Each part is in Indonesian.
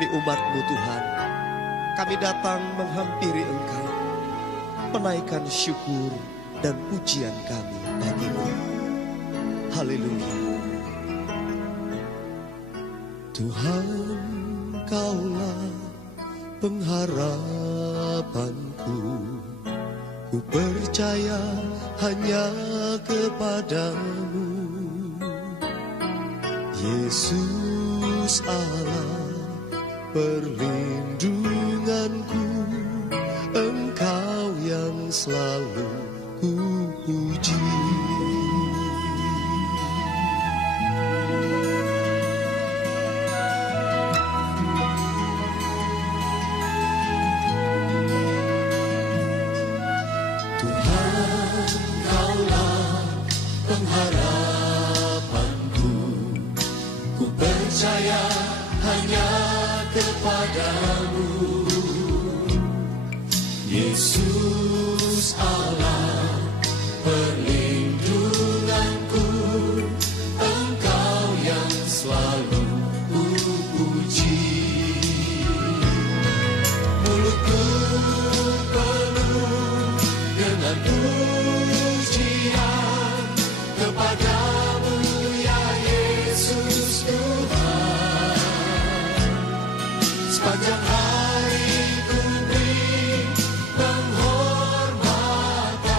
Kami umat-Mu Tuhan, kami datang menghampiri Engkau, menaikkan syukur dan pujian kami bagi-Mu. Haleluya. Tuhan, Kaulah pengharapanku, ku percaya hanya kepadamu. Yesus Allah perlindunganku, Engkau yang selalu ku puji. Tuhan, Kaulah pengharapanku, ku percaya hanya kepadamu. Yesus Allah perlindunganku, Engkau yang selalu ku puji. Mulutku penuh dengan pujian kepadamu ya Yesus Tuhan. Sepanjang hari ku beri penghormatan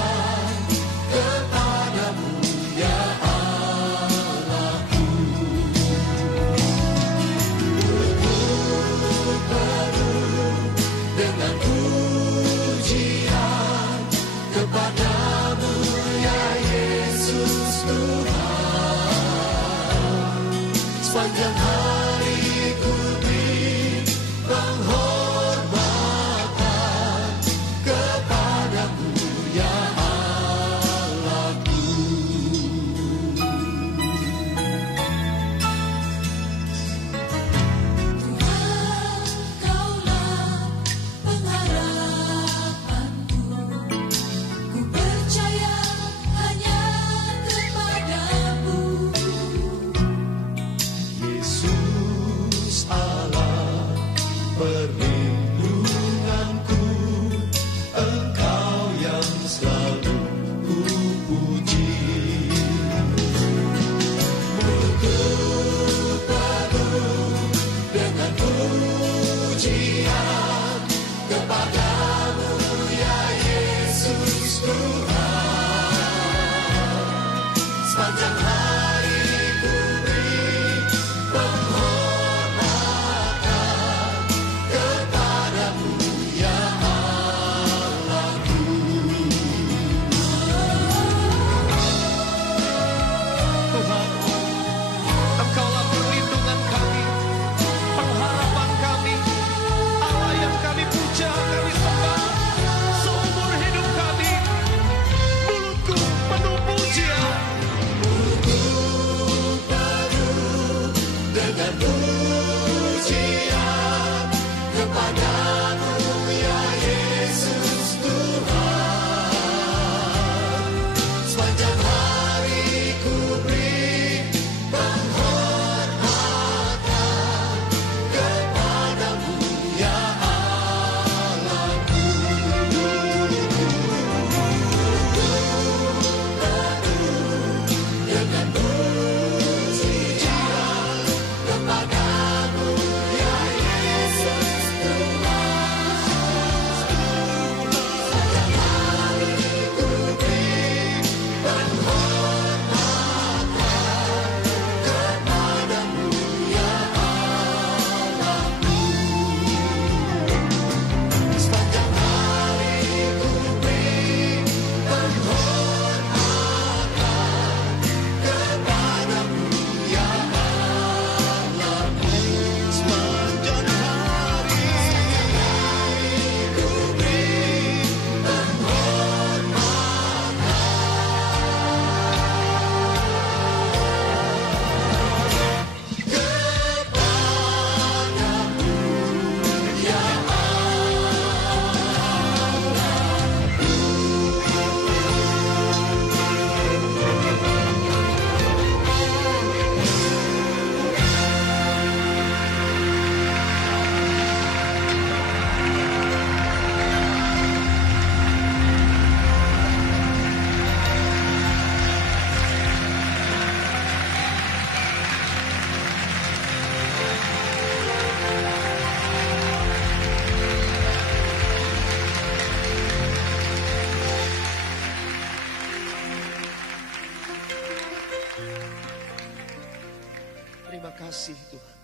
kasih Tuhan.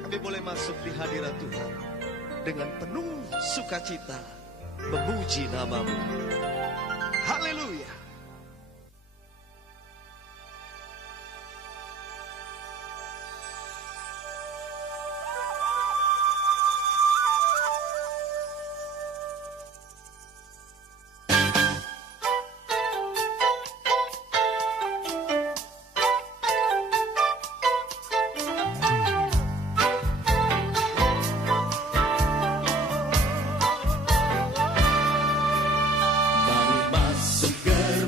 Kami boleh masuk di hadirat Tuhan dengan penuh sukacita memuji nama-Mu. Haleluya. Mari masuk ke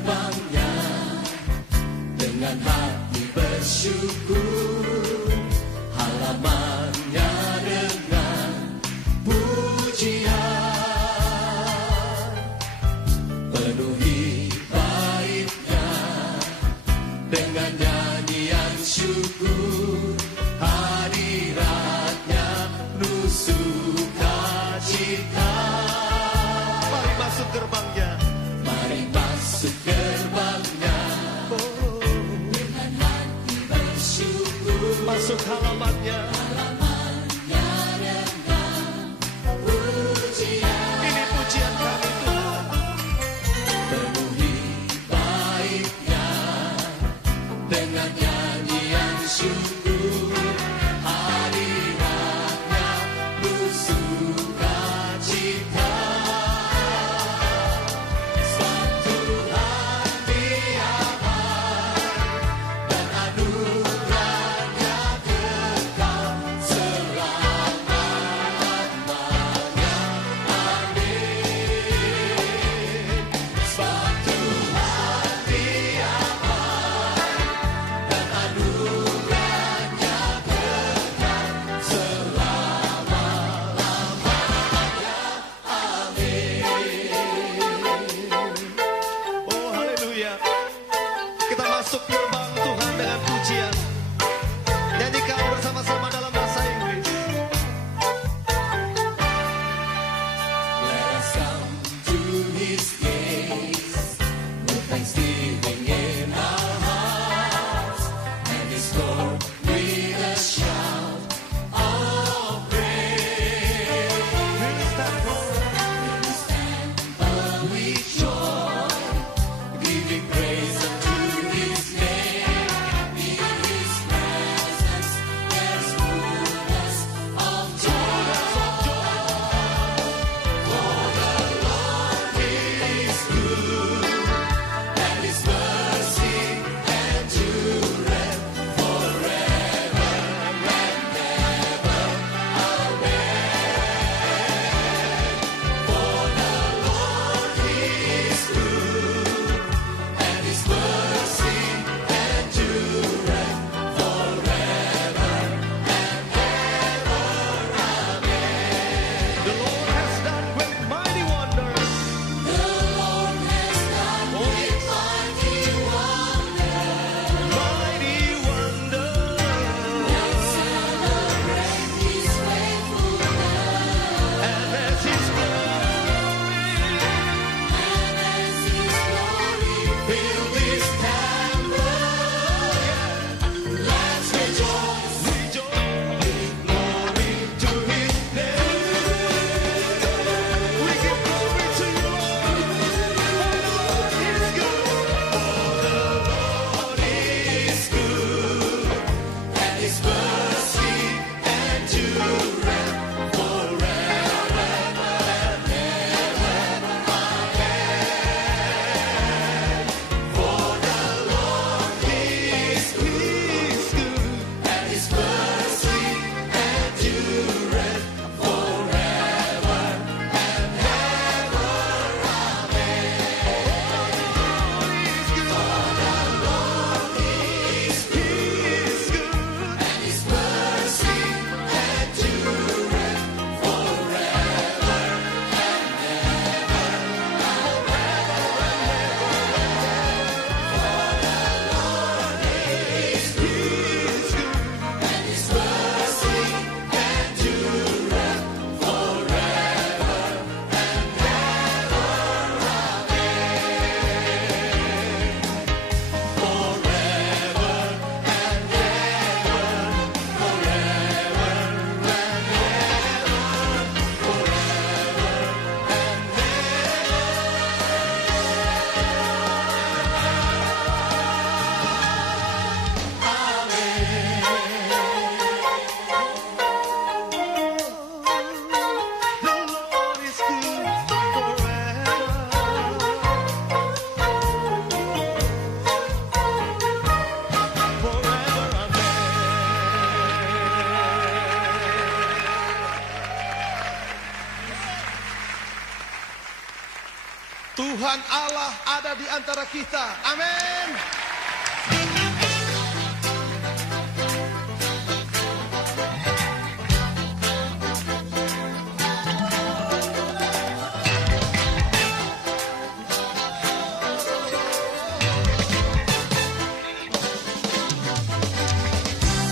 Tuhan Allah ada di antara kita. Amin.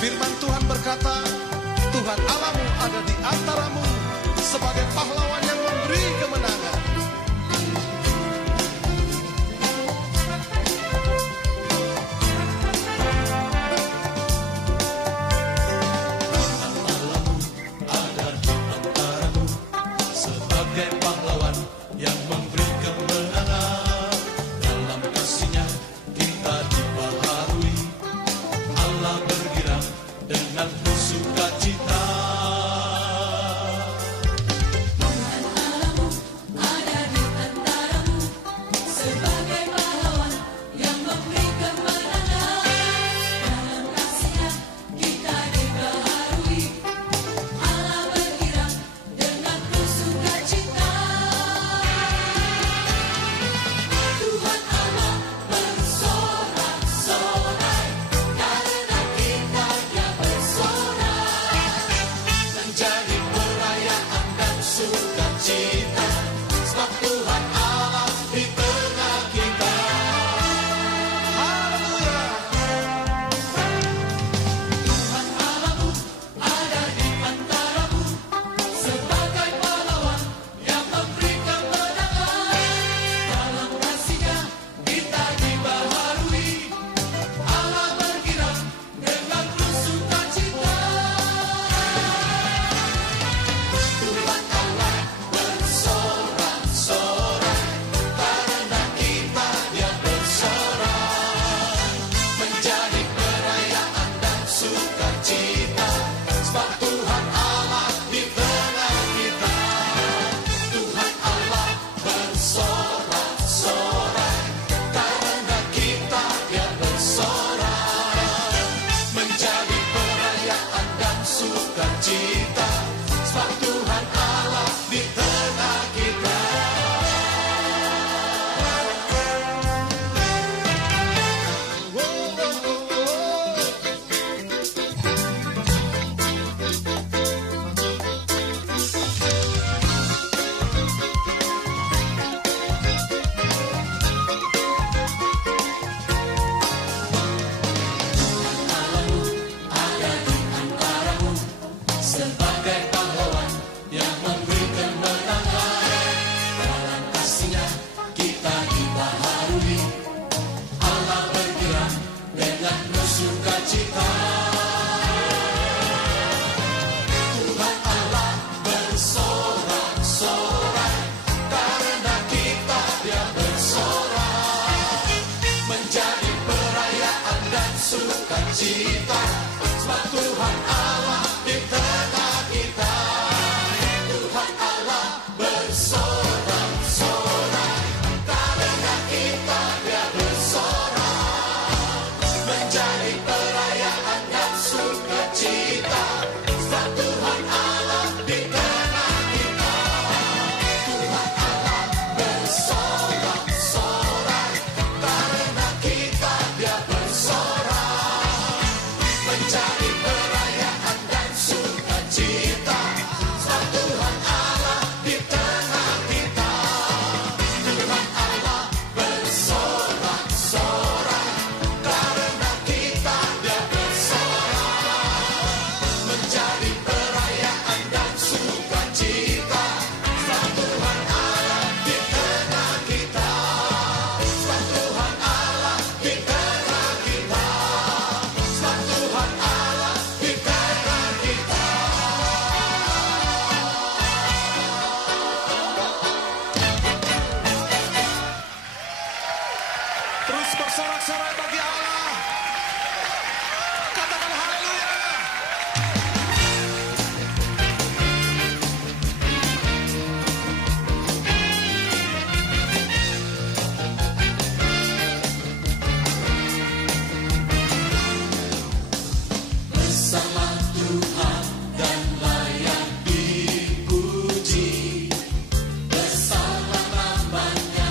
Firman Tuhan berkata, Tuhan Allahmu ada di antaramu sebagai pahlawan yang memberi kemenangan. Sebagai pahlawan yang memberi kemenangan, dalam kasih-Nya kita dibaharui. Allah bergerak dengan sukacita. Tuhan Allahmu ada di antaramu sebagai pahlawan yang memberi kemenangan. Dalam kasih-Nya kita dibaharui. Allah bergerak dengan sukacita. Tuhan Allah bersorak-sorai karena kita Dia bersorak. Menjadi perayaan dan sukacita, sebab Tuhan Allah di tengah kita. Haleluya. Tuhan Allahmu ada di antaramu sebagai pahlawan yang memberi kemenangan. Dalam kasih-Nya kita dibaharui. Allah bergerak dengan sukacita. Tuhan Allah bersorak-sorai karena kita Dia bersorak. Menjadi perayaan dan sukacita, sebab Tuhan Allah di tengah kita. Tuhan Allah bersorak-sorai karena kita Dia bersorak. Menjadi perayaan dan sukacita, sebab Tuhan Allah di tengah kita. Ada di antaramu sebagai pahlawan yang memberi kemenangan. Dalam kasih-Nya kita dibaharui. Allah bergerak dengan sukacita. Tuhan Allah bersorak-sorai karena kita Dia bersorak. Menjadi perayaan dan sukacita, sebab Tuhan Allah di tengah kita. Tuhan Allah bersorak-sorai karena kita Dia bersorak. Menjadi perayaan dan sukacita, sebab Tuhan Allah di tengah kita. Tuhan Allah bersorak-sorai karena kita Dia bersorak. Menjadi perayaan dan sukacita, sebab Tuhan Allah di tengah kita. Tuhan Allah bersorak-sorai karena kita Dia bersorak. Menjadi perayaan dan sukacita, sebab Tuhan Allah di tengah kita. Sebab Tuhan Allah di tengah kita. Sebab Tuhan Allah di tengah kita. Terus bersorak-sorai bagi Allah. Katakan haleluya. Bersama Tuhan dan layak dipuji. Bersama namanya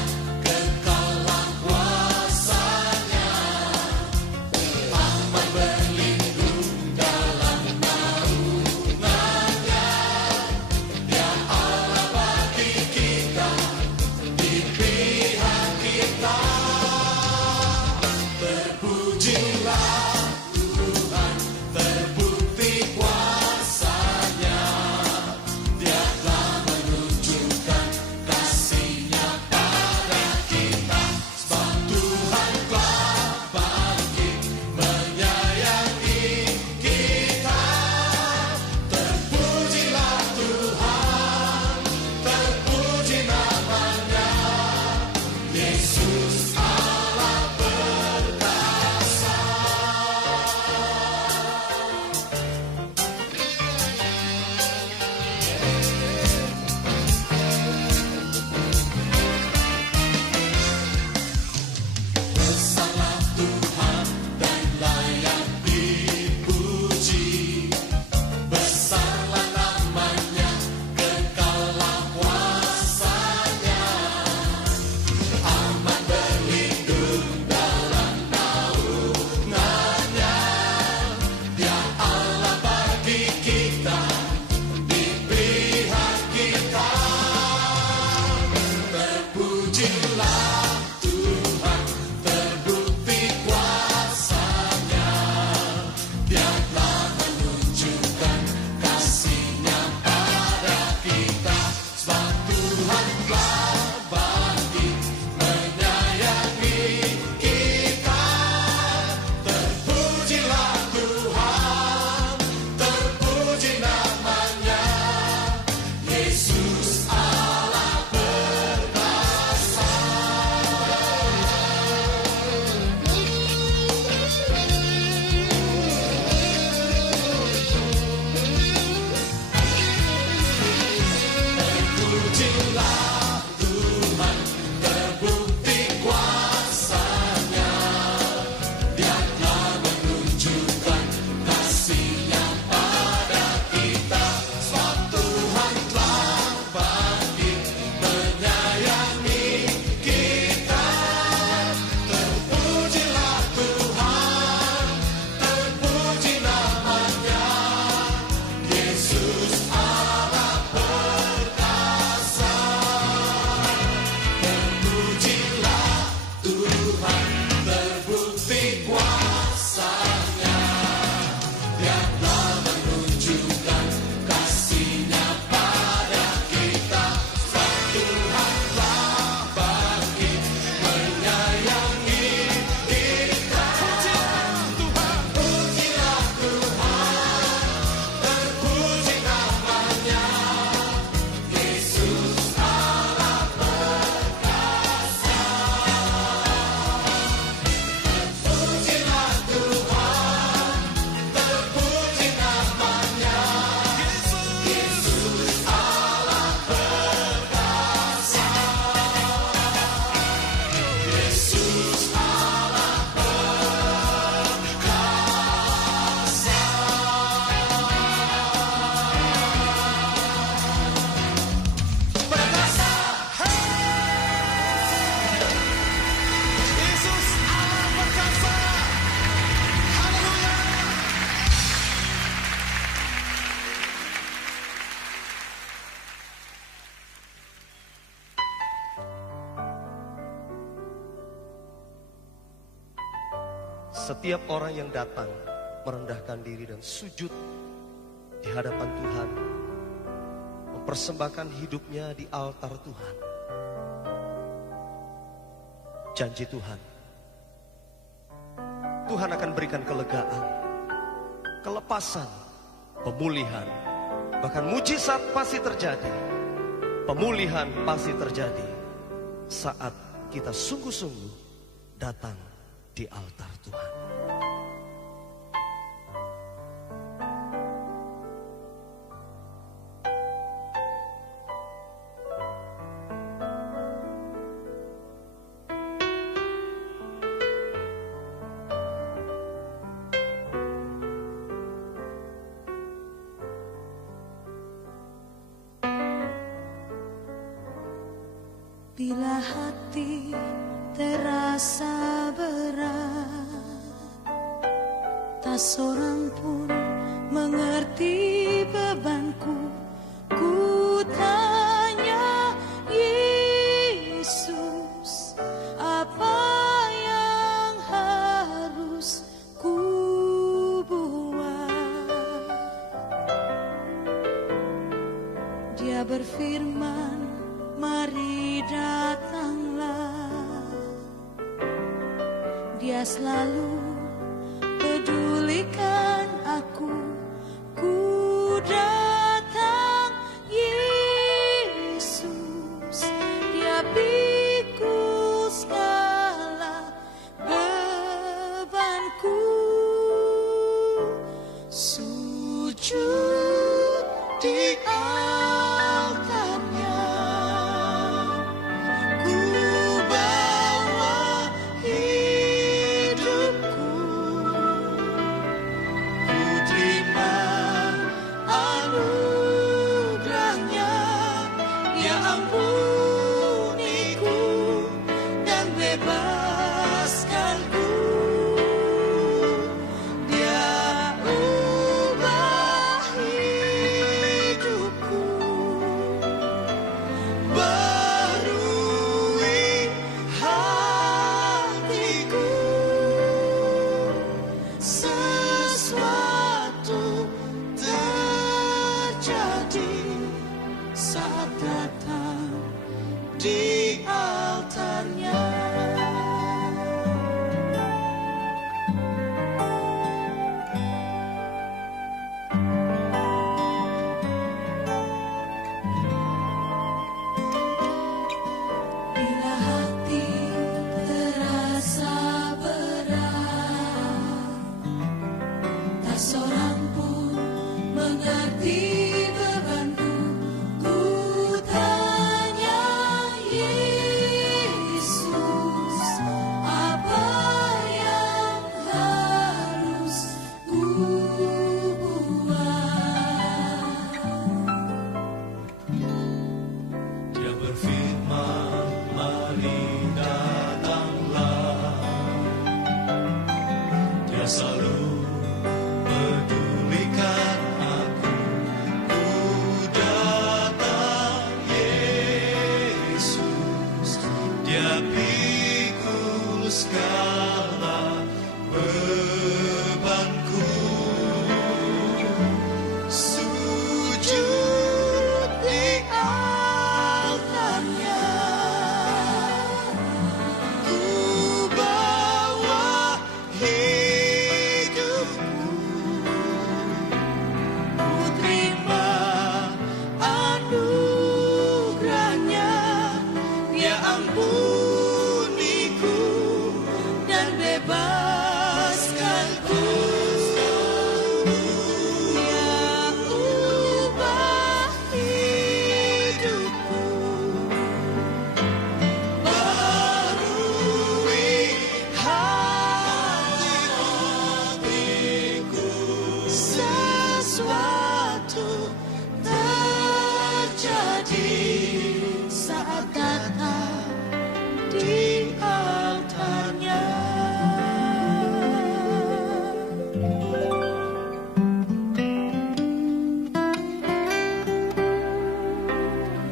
Setiap orang yang datang merendahkan diri dan sujud di hadapan Tuhan, mempersembahkan hidupnya di altar Tuhan. Janji Tuhan, Tuhan akan berikan kelegaan, kelepasan, pemulihan, bahkan mujizat pasti terjadi. Pemulihan pasti terjadi saat kita sungguh-sungguh datang di altar Tuhan. Bila hati terasa berat, tak seorang pun mengerti bebanku. Ku tanya Yesus, apa yang harus ku buat? Dia berfirman, mari datanglah. Dia selalu pedulikan aku. Ku datang Yesus, Dia pikul segala bebanku. Sujud di altarnya, ku bawa hidupku. Ku terima anugerahnya, Dia ampuniku dan bebaskanku. Dia ubah hidupku, barui hatiku. Sesuatu terjadi saat datang di altarnya. Bila hati terasa berat, tak seorang pun mengerti bebanku. Ku tanya Yesus, apa yang harus ku buat? Dia berfirman, mari datanglah. Dia selalu pedulikan aku. Ku datang Yesus, Dia pikul segala bebanku. Sujud di altarnya, ku bawa hidupku. Ku terima anugerahnya, Dia ampuniku dan bebaskanku. Dia ubah hidupku, barui hatiku. Sesuatu terjadi saat datang di altarnya.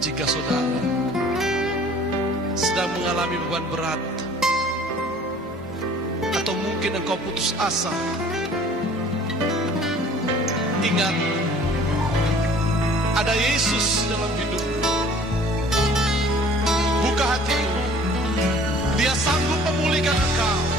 Jika saudara sedang mengalami beban berat, atau mungkin mungkin engkau putus asa, ingat, ada Yesus dalam hidupmu. Buka hatimu, Dia sanggup memulihkan engkau.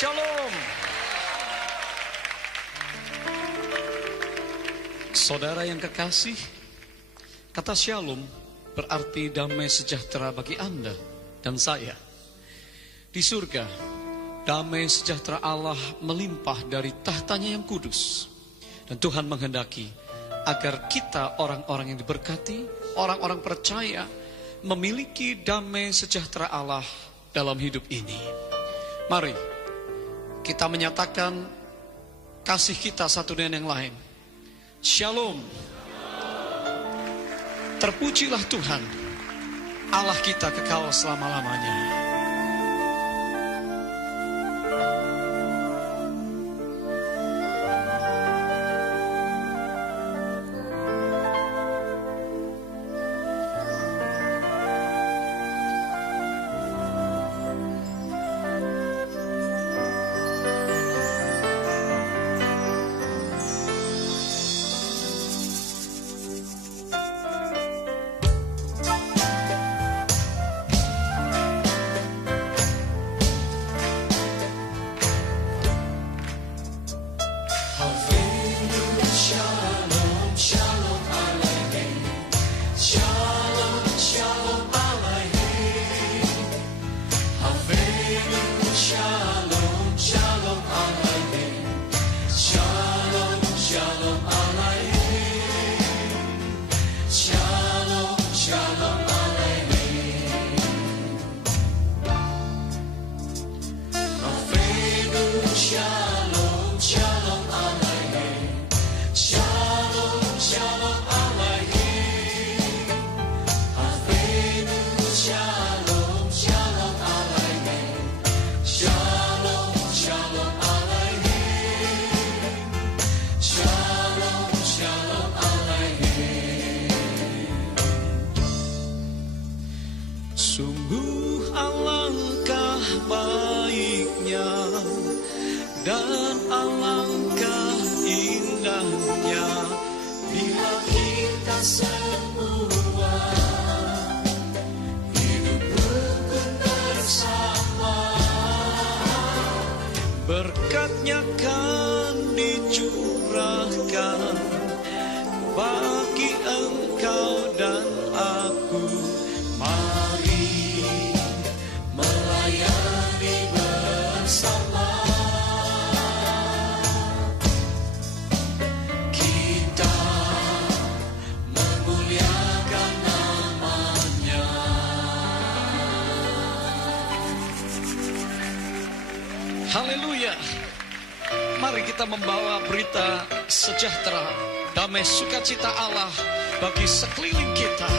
Shalom. Saudara yang kekasih, kata shalom berarti damai sejahtera bagi Anda dan saya. Di surga, damai sejahtera Allah melimpah dari tahtanya yang kudus. Dan Tuhan menghendaki agar kita orang-orang yang diberkati, orang-orang percaya, memiliki damai sejahtera Allah dalam hidup ini. Mari kita menyatakan kasih kita satu dengan yang lain. Shalom. Terpujilah Tuhan, Allah kita kekal selama-lamanya. Sungguh alangkah baiknya dan alangkah indahnya bila kita semua hidup rukun bersama. Berkat-Nya kan dicurahkan bagi engkau dan aku. Mari melayani bersama. Kita memuliakan nama-Nya. Haleluya. Mari kita membawa berita sejahtera, damai sukacita Allah bagi sekeliling kita.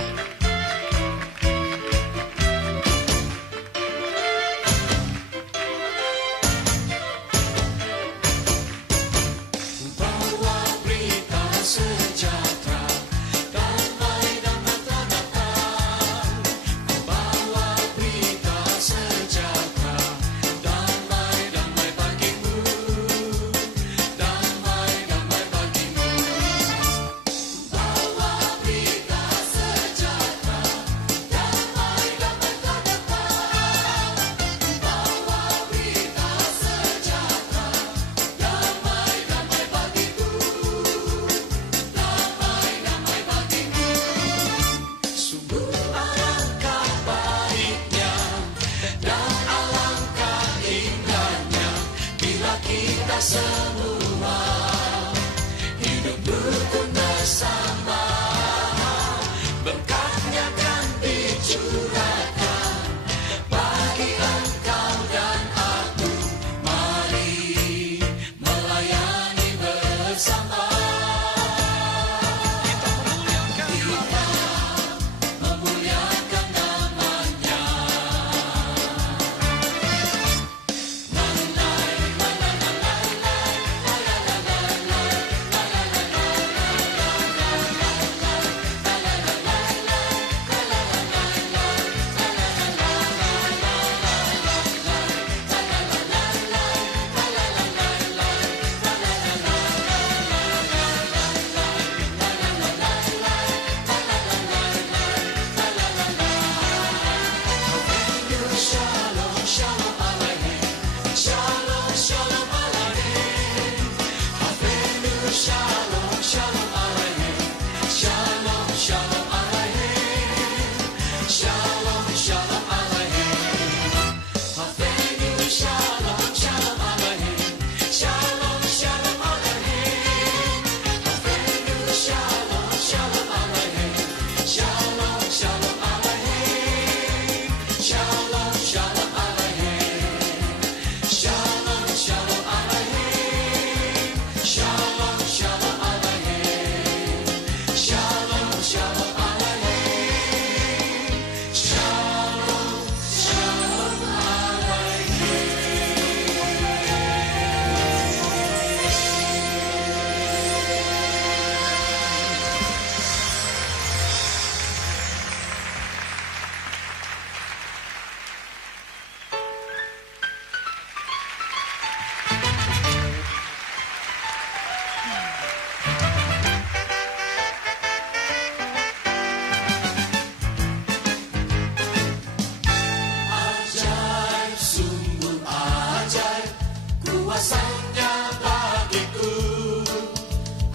kuasanya bagiku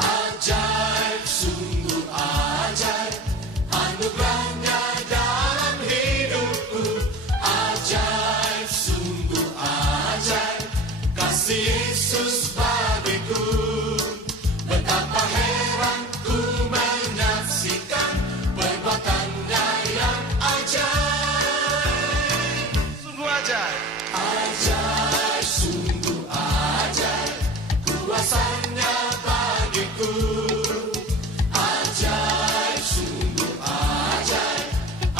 ajaib, sungguh ajaib, anugerahnya dalam hidupku ajaib, sungguh ajaib, kasih Yesus bagiku. Betapa heran ku menyaksikan perbuatannya yang ajaib. Sungguh ajaib. Ajaib, sungguh ajaib, kuasanya bagiku ajaib, sungguh ajaib,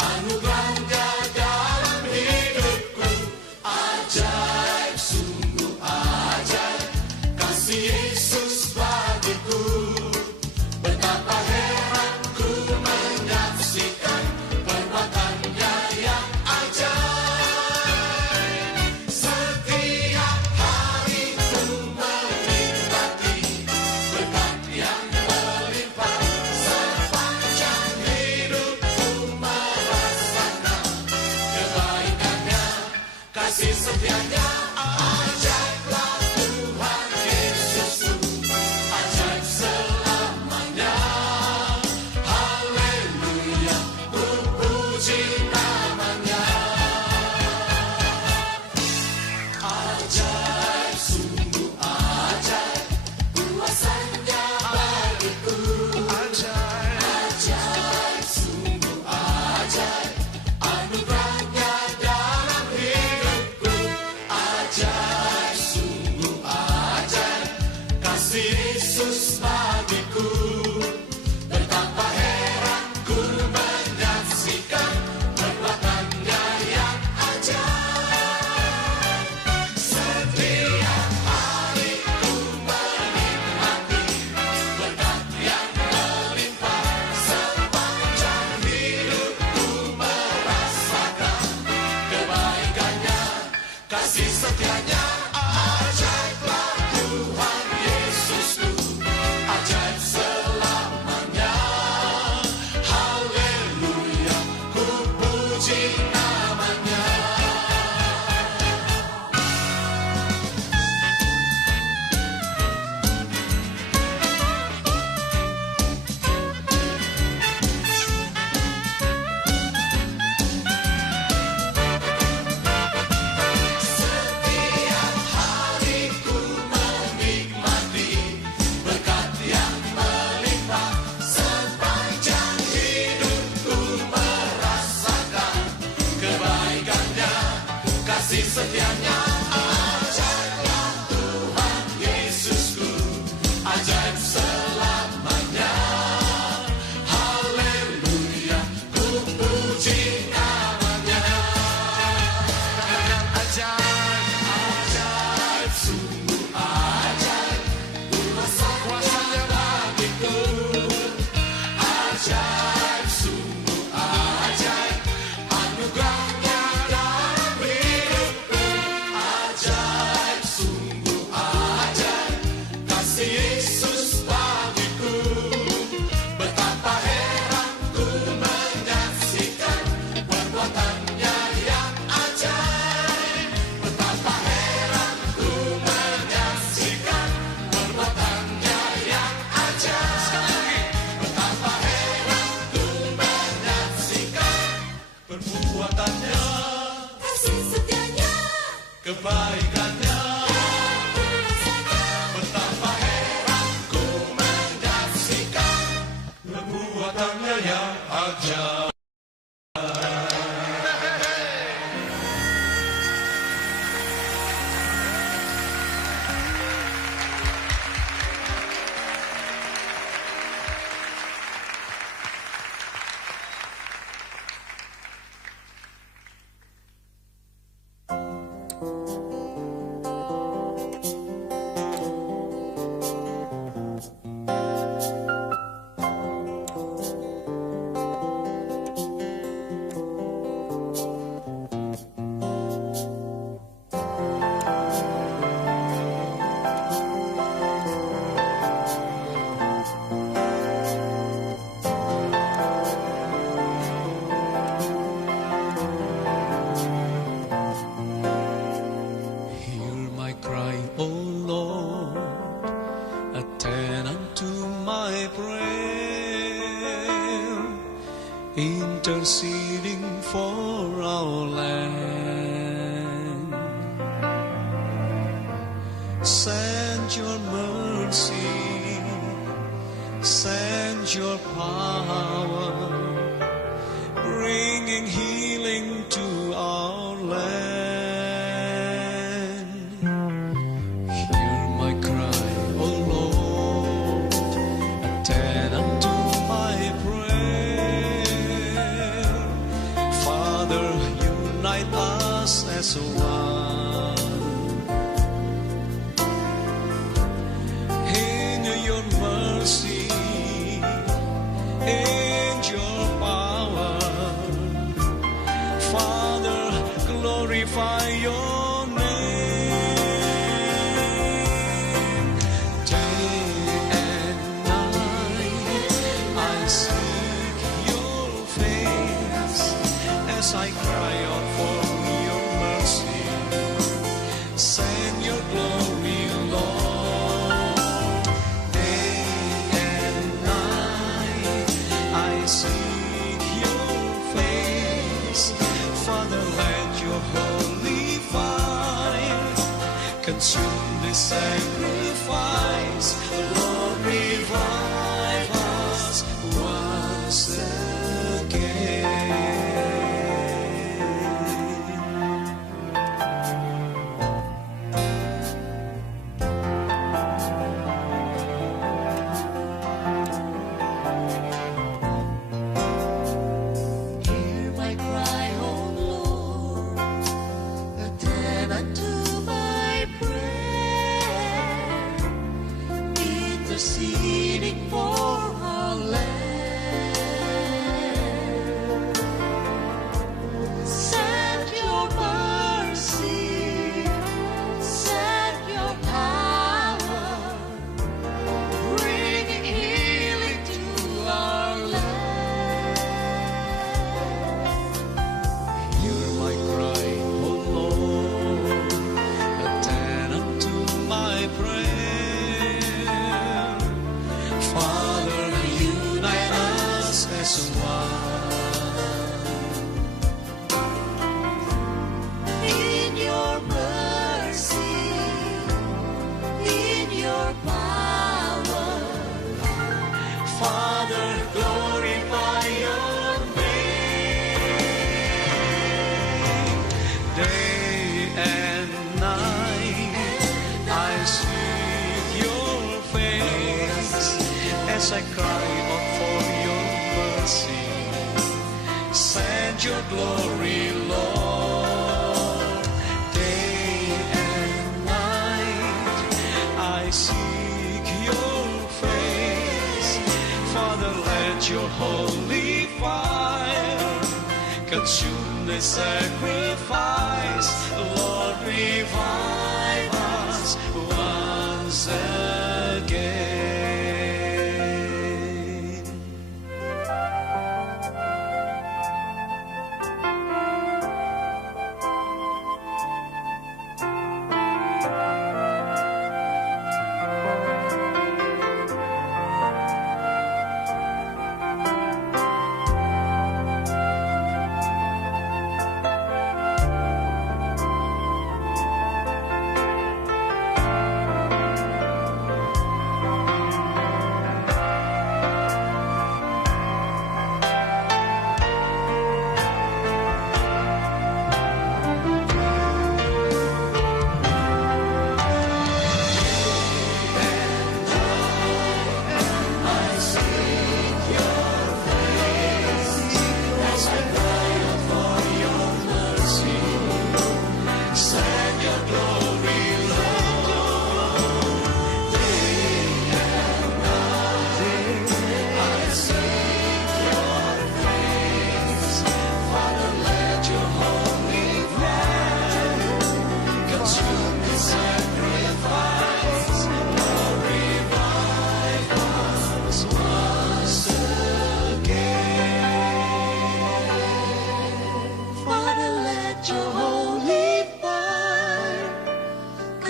anugerahnya dalam hidupku ajaib, sungguh ajaib, Send your mercy, send your power, bringing healing to our land. Hear my cry, O Lord, attend unto my prayer. Father, unite us as one. Your mercy and your power, Father, glorify your name. Day and night I seek your face as I cry out for your mercy. Send your glory, Lord. Seek your face, Father, let your holy fire consume this sacrifice. Lord, revive us once again. Interceding for our land. Send your mercy, send your power, bringing healing to our land. Hear my cry, O Lord, attend unto my prayer. Father, unite us as one. In your mercy, in your power, Father, glorify your name. Day and night I seek your face as I cry out for your mercy. Send your glory, Lord. Day and night I seek your face. Father, let your holy fire consume the sacrifice. Lord, revive us once again.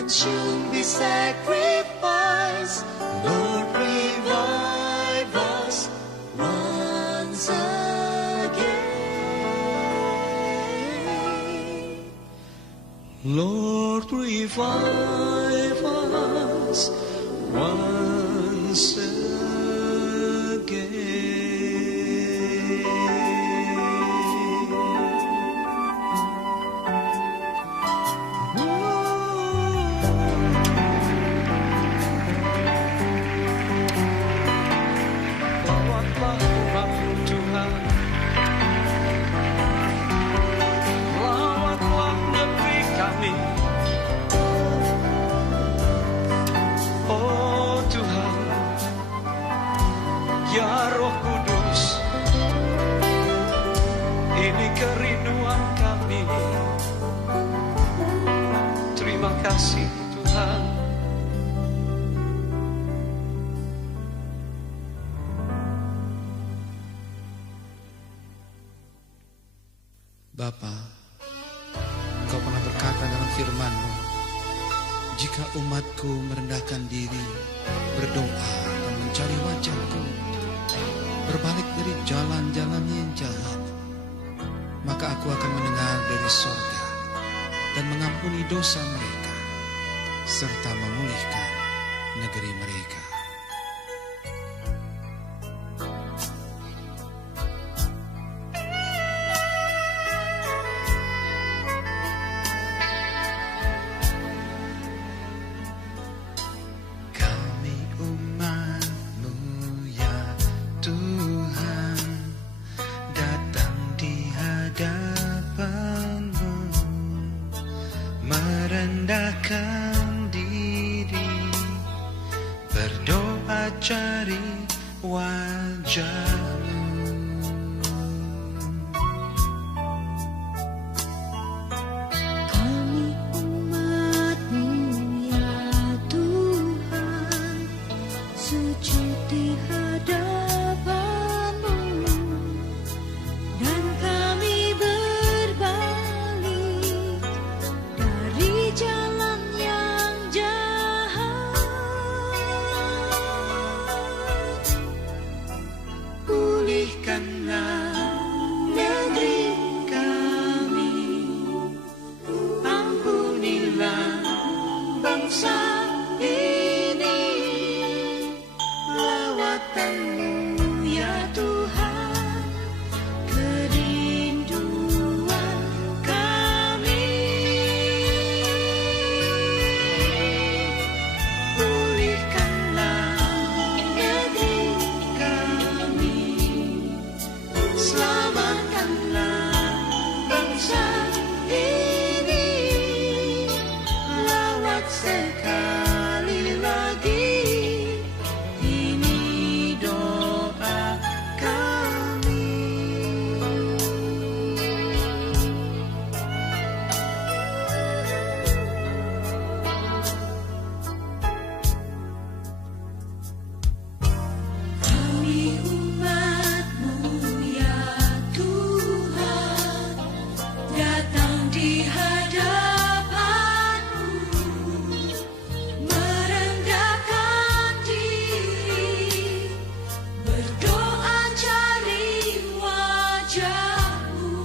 consume this sacrifice. Lord, revive us once again. Lord, revive us. us once Lawatlah umat-Mu Tuhan, lawatlah negeri kami. Oh Tuhan, ya Roh Kudus, ini kerinduan kami. Terima kasih Tuhan. Bapa, Engkau pernah berkata dalam firman-Mu, jika umatku merendahkan diri, berdoa dan mencari wajah-Ku, berbalik dari jalan-jalannya yang jahat, maka Aku akan mendengar dari sorga dan mengampuni dosa mereka, serta memulihkan negeri mereka. Merendahkan diri, berdoa cari wajah-Mu. Kami umat-Mu ya Tuhan, sujud di hadapan-Mu, dan kami berbalik dari jalan yang jahat. Pulihkanlah negeri kami, ampunilah bangsa ini. Lawatan-Mu ya Tuhan, kerinduan kami. Pulihkanlah negeri kami, selamatkanlah bangsa ini. Lawat sekali lagi, ini doa kami. Kami umat-Mu ya Tuhan, datang di hadapan-Mu, merendahkan diri, berdoa cari wajah-Mu.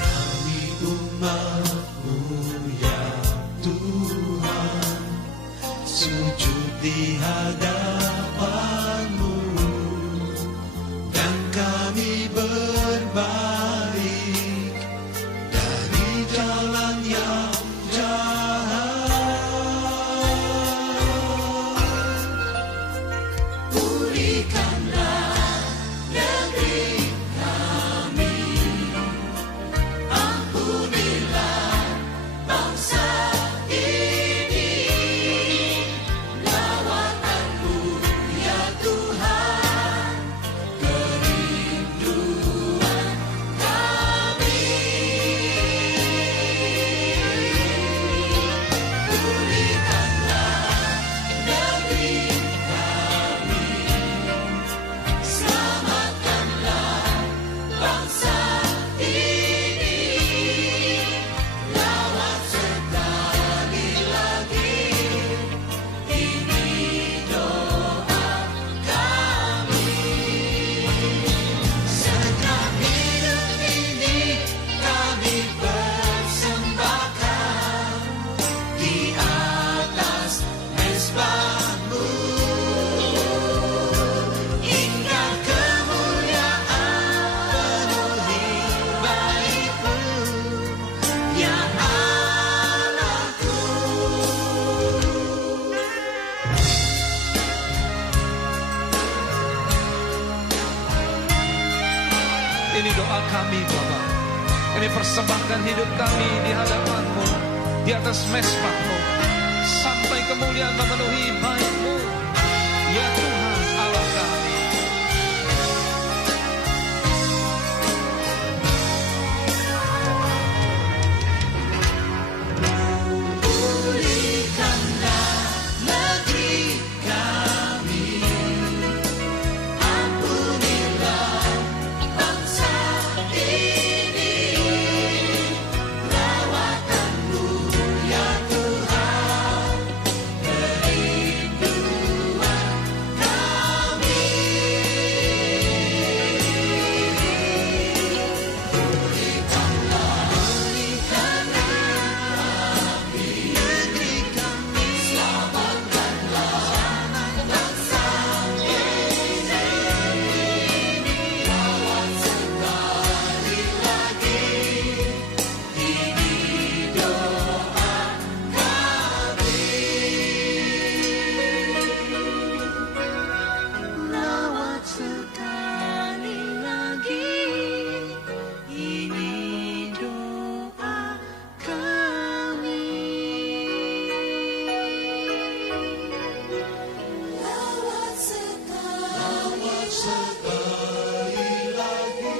Kami umat-Mu ya Tuhan, sujud di hadapan-Mu, dan kami berbalik dari jalan yang jahat. Pulihkanlah negeri kami, ampunilah bangsa ini. Lawatan-Mu ya persembahkan hidup kami di hadapan-Mu, di atas mezbah-Mu, sampai kemuliaan memenuhi bait-Mu, ya Tuhan Allah kami. Pulihkanlah negeri kami, ampunilah bangsa ini, rawat-Mu ya Tuhan, kerinduan kami. Pulihkanlah negeri kami, selamatkanlah bangsa ini, rawat sekali lagi, ini doa kami. Rawat sekali lagi, ini doa kami. Rawat sekali lagi,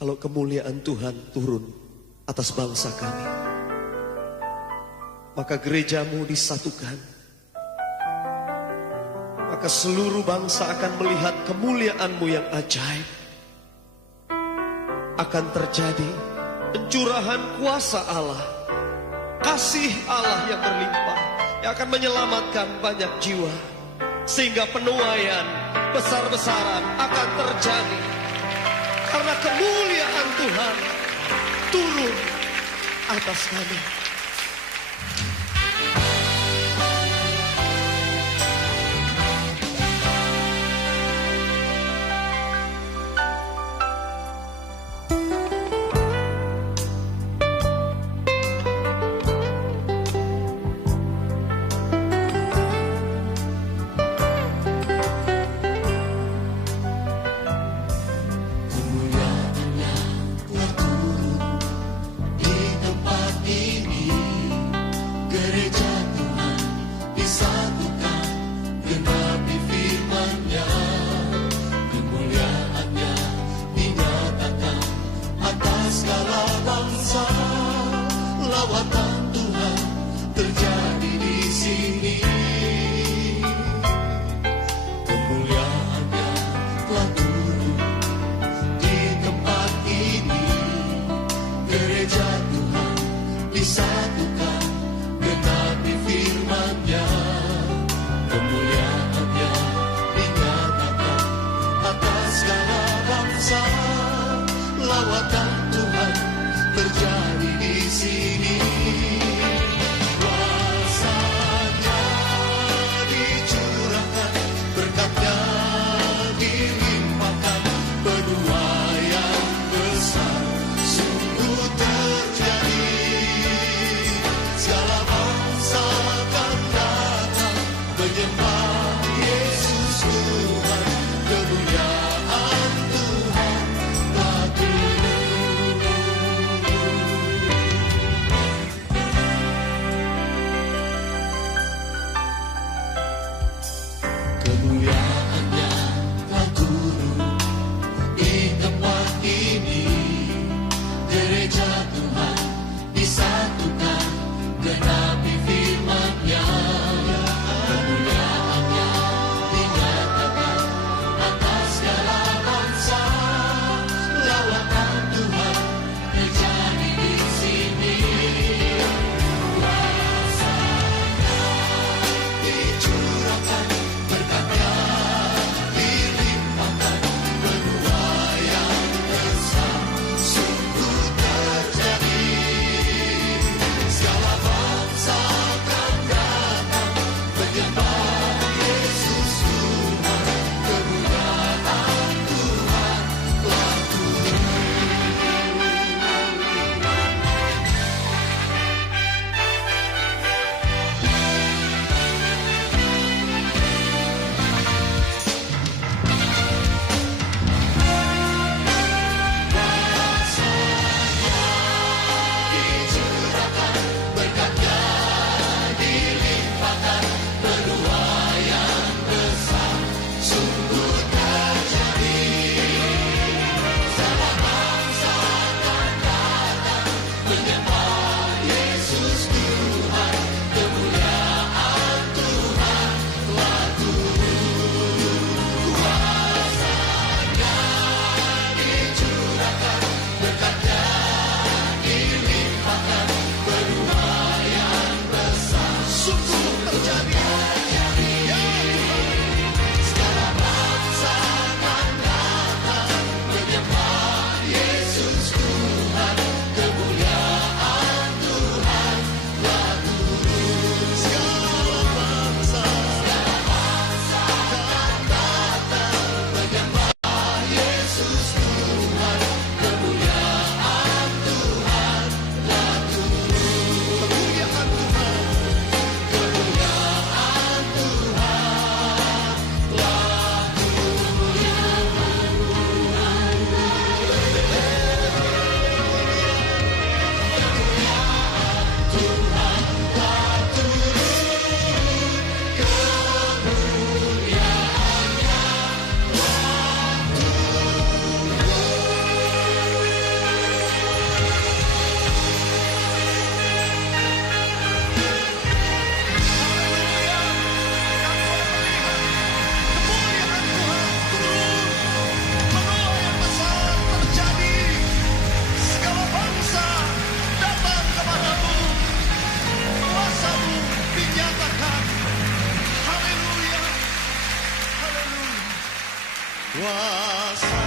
Kalau kemuliaan Tuhan turun atas bangsa kami, maka gereja-Mu disatukan. Maka seluruh bangsa akan melihat kemuliaan-Mu yang ajaib. Akan terjadi pencurahan kuasa Allah, kasih Allah yang berlimpah, yang akan menyelamatkan banyak jiwa. Sehingga penuaian besar-besaran akan terjadi. Karena kemuliaan Tuhan turun atas kami. kemuliaan-Nya telah turun di tempat ini. kuasa